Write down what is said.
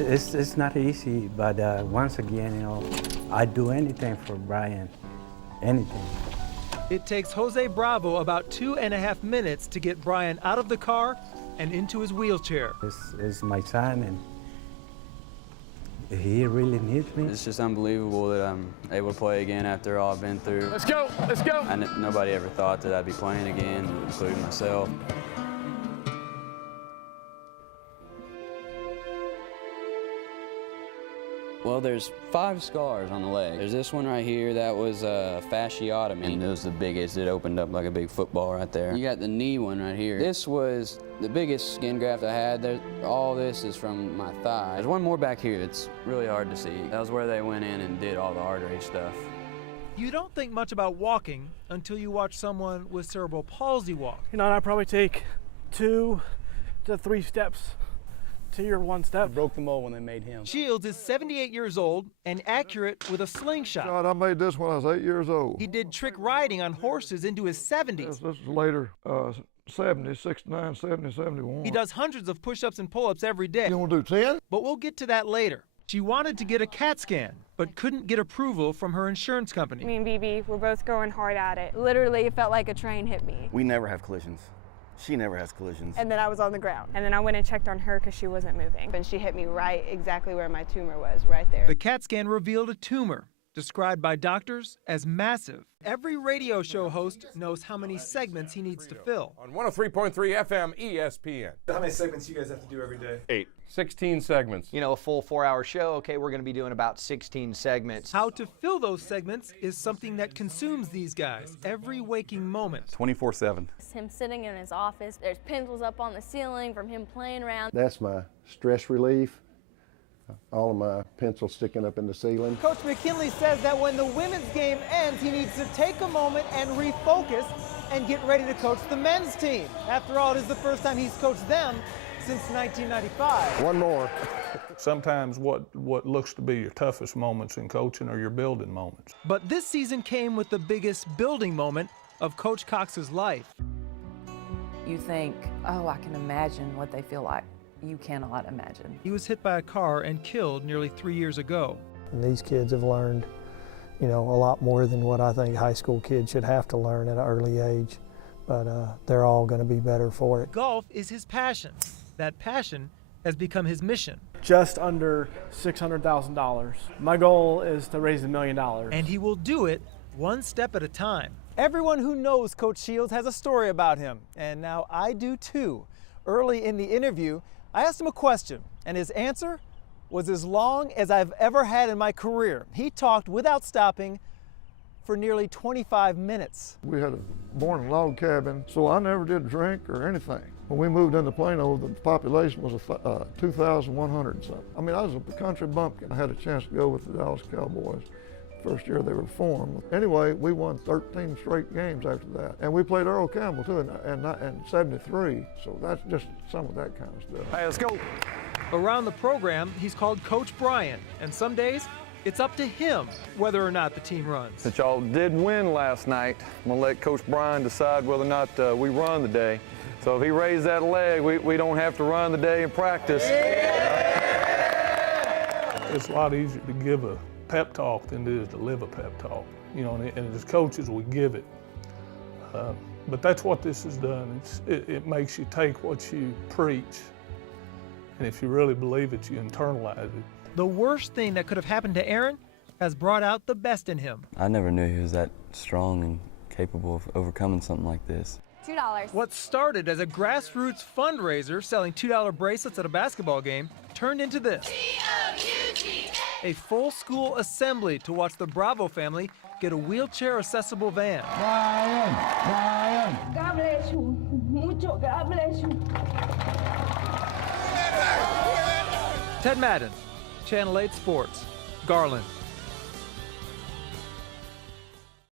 It's not easy, but once again, you know, I'd do anything for Brian, anything. It takes Jose Bravo about 2.5 minutes to get Brian out of the car and into his wheelchair. This is my son, and he really needs me. It's just unbelievable that I'm able to play again after all I've been through. Let's go, let's go. Nobody ever thought that I'd be playing again, including myself. Well, there's 5 scars on the leg. There's this one right here, that was a fasciotomy, and it was the biggest. It opened up like a big football right there. You got the knee one right here. This was the biggest skin graft I had. All this is from my thigh. There's one more back here that's really hard to see. That was where they went in and did all the artery stuff. You don't think much about walking until you watch someone with cerebral palsy walk. You know, I probably take 2 to 3 steps to your 1 step. They broke the mold when they made him. Shields is 78 years old and accurate with a slingshot. God, I made this when I was 8 years old. He did trick riding on horses into his 70s. This is later, 70, 69, 70, 71. He does hundreds of push-ups and pull-ups every day. You want to do 10? But we'll get to that later. She wanted to get a CAT scan, but couldn't get approval from her insurance company. Me and BB were both going hard at it. Literally, it felt like a train hit me. We never have collisions. She never has collisions. And then I was on the ground. And then I went and checked on her because she wasn't moving. And she hit me right exactly where my tumor was, right there. The CAT scan revealed a tumor, described by doctors as massive. Every radio show host knows how many segments he needs to fill. On 103.3 FM ESPN. How many segments do you guys have to do every day? 8. 16 segments. You know, a full 4-hour show, okay, we're going to be doing about 16 segments. How to fill those segments is something that consumes these guys every waking moment. 24/7. Him sitting in his office, there's pencils up on the ceiling from him playing around. That's my stress relief. All of my pencils sticking up in the ceiling. Coach McKinley says that when the women's game ends, he needs to take a moment and refocus and get ready to coach the men's team. After all, it is the first time he's coached them since 1995. One more. Sometimes what looks to be your toughest moments in coaching are your building moments. But this season came with the biggest building moment of Coach Cox's life. You think, oh, I can imagine what they feel like. You cannot imagine. He was hit by a car and killed nearly 3 years ago. And these kids have learned, you know, a lot more than what I think high school kids should have to learn at an early age. But they're all going to be better for it. Golf is his passion. That passion has become his mission. Just under $600,000. My goal is to raise $1 million. And he will do it one step at a time. Everyone who knows Coach Shields has a story about him, and now I do too. Early in the interview, I asked him a question, and his answer was as long as I've ever had in my career. He talked without stopping for nearly 25 minutes. We had a boarding log cabin, so I never did drink or anything. When we moved into Plano, the population was 2,100 and something. I mean, I was a country bumpkin. I had a chance to go with the Dallas Cowboys. First year they were formed. Anyway, we won 13 straight games after that. And we played Earl Campbell too in 73. So that's just some of that kind of stuff. Hey, let's go. Around the program, he's called Coach Brian. And some days, it's up to him whether or not the team runs. Since y'all did win last night, I'm gonna let Coach Brian decide whether or not we run the day. So if he raised that leg, we don't have to run the day in practice. It's a lot easier to give a pep talk than it is to live a pep talk. You know, and as coaches, we give it. But that's what this has done. It makes you take what you preach, and if you really believe it, you internalize it. The worst thing that could have happened to Aaron has brought out the best in him. I never knew he was that strong and capable of overcoming something like this. $2. What started as a grassroots fundraiser selling $2 bracelets at a basketball game turned into this. A full school assembly to watch the Bravo family get a wheelchair-accessible van. Brian! God bless you. Mucho, God bless you. Ted Madden, Channel 8 Sports, Garland.